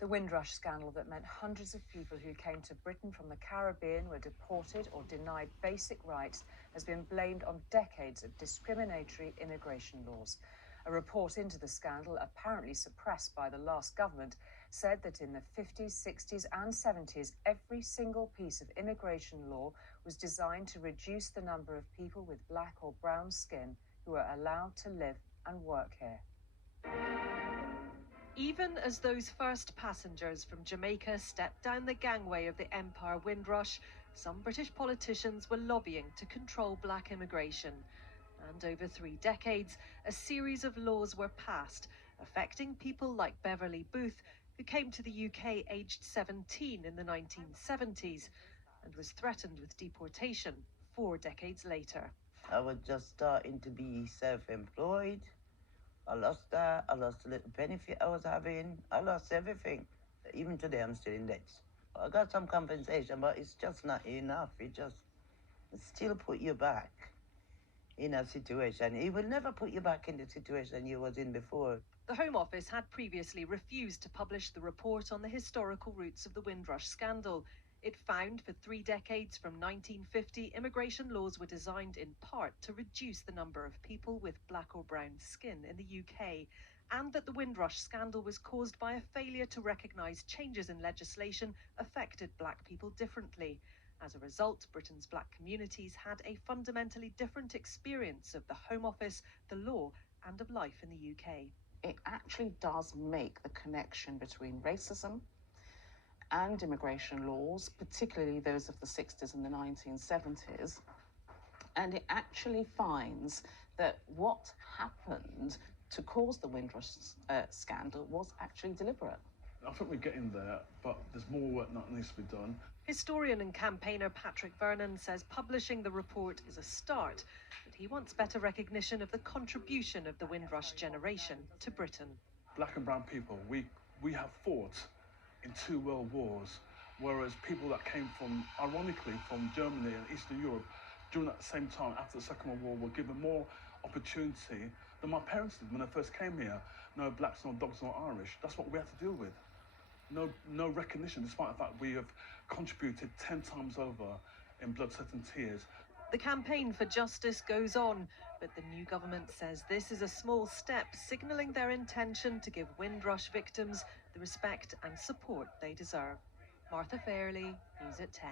The Windrush scandal that meant hundreds of people who came to Britain from the Caribbean were deported or denied basic rights has been blamed on decades of discriminatory immigration laws. A report into the scandal, apparently suppressed by the last government, said that in the 50s, 60s and 70s, every single piece of immigration law was designed to reduce the number of people with black or brown skin who were allowed to live and work here. Even as those first passengers from Jamaica stepped down the gangway of the Empire Windrush, some British politicians were lobbying to control black immigration. And over 3 decades, a series of laws were passed, affecting people like Beverly Booth, who came to the UK aged 17 in the 1970s and was threatened with deportation 4 decades later. I was just starting to be self-employed. I lost that. I lost the little benefit I was having. I lost everything. Even today, I'm still in debt. I got some compensation, but it's just not enough. It still put you back in a situation. It will never put you back in the situation you was in before. The Home Office had previously refused to publish the report on the historical roots of the Windrush scandal. It found for 3 decades from 1950, immigration laws were designed in part to reduce the number of people with black or brown skin in the UK, and that the Windrush scandal was caused by a failure to recognise changes in legislation affected black people differently. As a result, Britain's black communities had a fundamentally different experience of the Home Office, the law, and of life in the UK. It actually does make the connection between racism and immigration laws, particularly those of the 60s and the 1970s. And it actually finds that what happened to cause the Windrush scandal was actually deliberate. I think we're getting there, but there's more work that needs to be done. Historian and campaigner Patrick Vernon says publishing the report is a start, but he wants better recognition of the contribution of the Windrush generation to Britain. Black and brown people, we have fought in 2 world wars, whereas people that came from, ironically, from Germany and Eastern Europe during that same time after the Second World War were given more opportunity than my parents did when they first came here. No blacks, no dogs, no Irish. That's what we have to deal with. No recognition, despite the fact we have contributed 10 times over in blood, sweat and tears. The campaign for justice goes on, but the new government says this is a small step, signalling their intention to give Windrush victims the respect and support they deserve. Martha Fairley, News at 10.